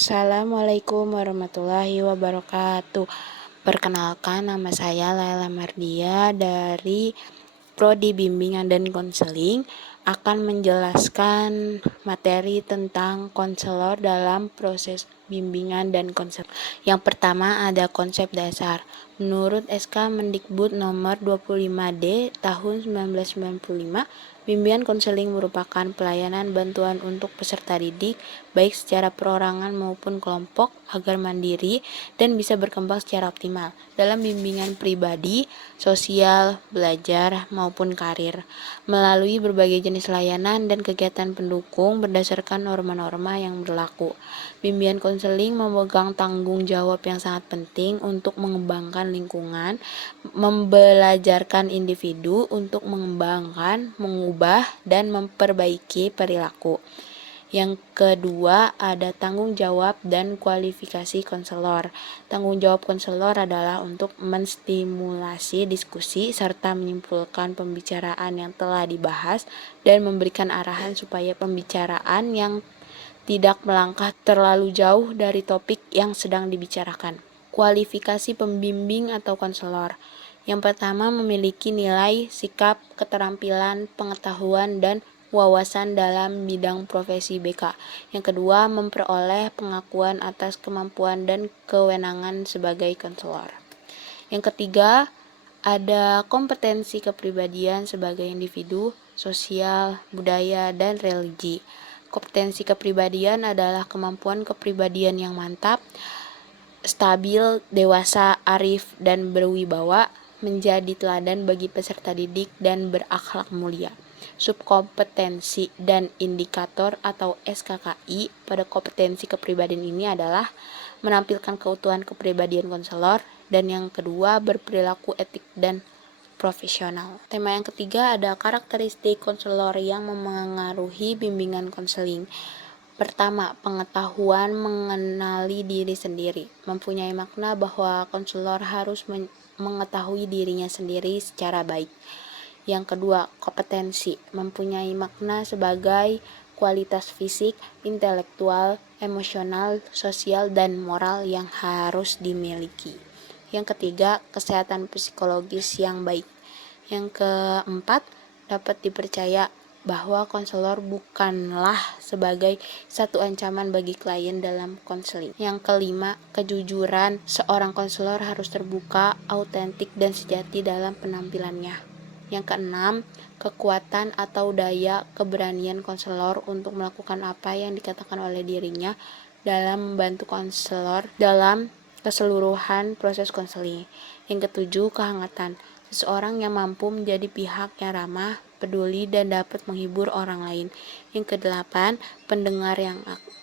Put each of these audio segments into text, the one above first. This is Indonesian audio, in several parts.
Assalamualaikum warahmatullahi wabarakatuh. Perkenalkan, nama saya Laila Mardia dari Prodi Bimbingan dan Konseling, akan menjelaskan materi tentang konselor dalam proses bimbingan dan konseling. Yang pertama ada konsep dasar. Menurut SK Mendikbud nomor 25D tahun 1995, bimbingan konseling merupakan pelayanan bantuan untuk peserta didik, baik secara perorangan maupun kelompok, agar mandiri dan bisa berkembang secara optimal dalam bimbingan pribadi, sosial, belajar, maupun karir, melalui berbagai jenis layanan dan kegiatan pendukung berdasarkan norma-norma yang berlaku. Bimbingan konseling memegang tanggung jawab yang sangat penting untuk mengembangkan lingkungan, membelajarkan individu untuk mengembangkan, mengubah, dan memperbaiki perilaku. Yang kedua ada tanggung jawab dan kualifikasi konselor. Tanggung jawab konselor adalah untuk menstimulasi diskusi serta menyimpulkan pembicaraan yang telah dibahas dan memberikan arahan supaya pembicaraan yang tidak melangkah terlalu jauh dari topik yang sedang dibicarakan. Kualifikasi pembimbing atau konselor. Yang pertama, memiliki nilai, sikap, keterampilan, pengetahuan, dan wawasan dalam bidang profesi BK. Yang kedua, memperoleh pengakuan atas kemampuan dan kewenangan sebagai konselor. Yang ketiga, ada kompetensi kepribadian sebagai individu, sosial, budaya, dan religi. Kompetensi kepribadian adalah kemampuan kepribadian yang mantap, stabil, dewasa, arif, dan berwibawa, menjadi teladan bagi peserta didik, dan berakhlak mulia. Subkompetensi dan indikator atau SKKI pada kompetensi kepribadian ini adalah menampilkan keutuhan kepribadian konselor, dan yang kedua berperilaku etik dan profesional. Tema yang ketiga ada karakteristik konselor yang memengaruhi bimbingan konseling. Pertama, pengetahuan mengenali diri sendiri. Mempunyai makna bahwa konselor harus mengetahui dirinya sendiri secara baik. Yang kedua, kompetensi. Mempunyai makna sebagai kualitas fisik, intelektual, emosional, sosial, dan moral yang harus dimiliki. Yang ketiga, kesehatan psikologis yang baik. Yang keempat, dapat dipercaya bahwa konselor bukanlah sebagai satu ancaman bagi klien dalam konseling. Yang kelima, kejujuran. Seorang konselor harus terbuka, autentik, dan sejati dalam penampilannya. Yang keenam, kekuatan atau daya keberanian konselor untuk melakukan apa yang dikatakan oleh dirinya dalam membantu konselor dalam keseluruhan proses konseling. Yang ketujuh, kehangatan. Seseorang yang mampu menjadi pihak yang ramah, peduli, dan dapat menghibur orang lain. Yang kedelapan,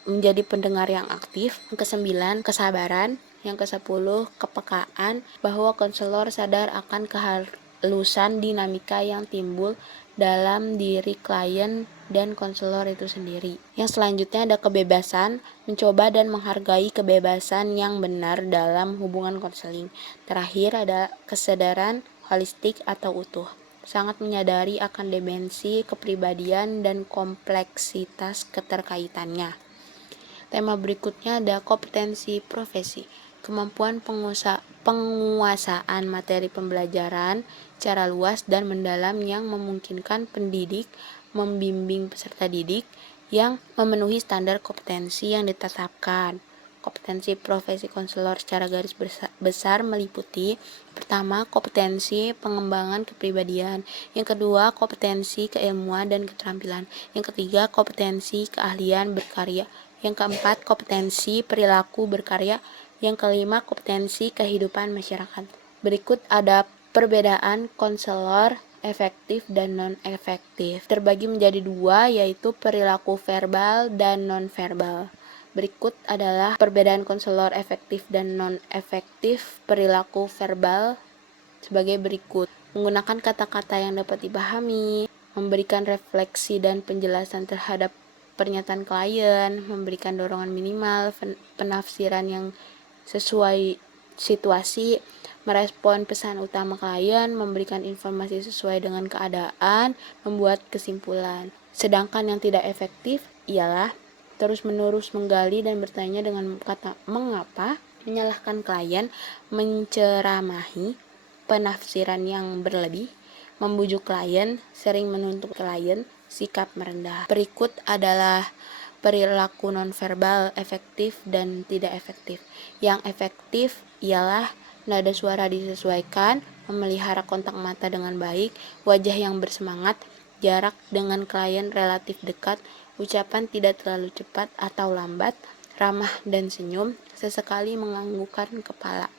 menjadi pendengar yang aktif. Yang kesembilan, kesabaran. Yang kesepuluh, kepekaan, bahwa konselor sadar akan kehalusan dinamika yang timbul dalam diri klien dan konselor itu sendiri. Yang selanjutnya ada kebebasan, mencoba dan menghargai kebebasan yang benar dalam hubungan konseling. Terakhir ada kesadaran holistik atau utuh, sangat menyadari akan dimensi kepribadian dan kompleksitas keterkaitannya. Tema berikutnya ada kompetensi profesi, kemampuan penguasaan materi pembelajaran secara luas dan mendalam yang memungkinkan pendidik membimbing peserta didik yang memenuhi standar kompetensi yang ditetapkan. Kompetensi profesi konselor secara garis besar meliputi: pertama, kompetensi pengembangan kepribadian. Yang kedua, kompetensi keilmuan dan keterampilan. Yang ketiga, kompetensi keahlian berkarya. Yang keempat, kompetensi perilaku berkarya. Yang kelima, kompetensi kehidupan masyarakat. Berikut ada perbedaan konselor efektif dan non-efektif. Terbagi menjadi dua, yaitu perilaku verbal dan non-verbal. Berikut adalah perbedaan konselor efektif dan non-efektif perilaku verbal sebagai berikut: menggunakan kata-kata yang dapat dipahami, memberikan refleksi dan penjelasan terhadap pernyataan klien, memberikan dorongan minimal, penafsiran yang sesuai situasi, merespon pesan utama klien, memberikan informasi sesuai dengan keadaan, membuat kesimpulan. Sedangkan yang tidak efektif ialah terus-menerus menggali dan bertanya dengan kata mengapa, menyalahkan klien, menceramahi, penafsiran yang berlebih, membujuk klien, sering menuntut klien, sikap merendah. Berikut adalah perilaku nonverbal efektif dan tidak efektif. Yang efektif ialah nada suara disesuaikan, memelihara kontak mata dengan baik, wajah yang bersemangat, jarak dengan klien relatif dekat, ucapan tidak terlalu cepat atau lambat, ramah dan senyum, sesekali menganggukkan kepala.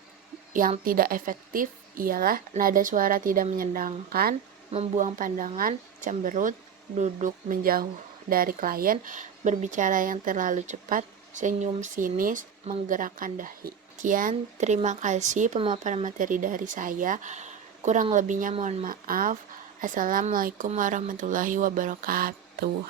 Yang tidak efektif ialah nada suara tidak menyenangkan, membuang pandangan, cemberut, duduk menjauh dari klien, berbicara yang terlalu cepat, senyum sinis, menggerakkan dahi. Sekian, terima kasih pemaparan materi dari saya. Kurang lebihnya mohon maaf. Assalamualaikum warahmatullahi wabarakatuh.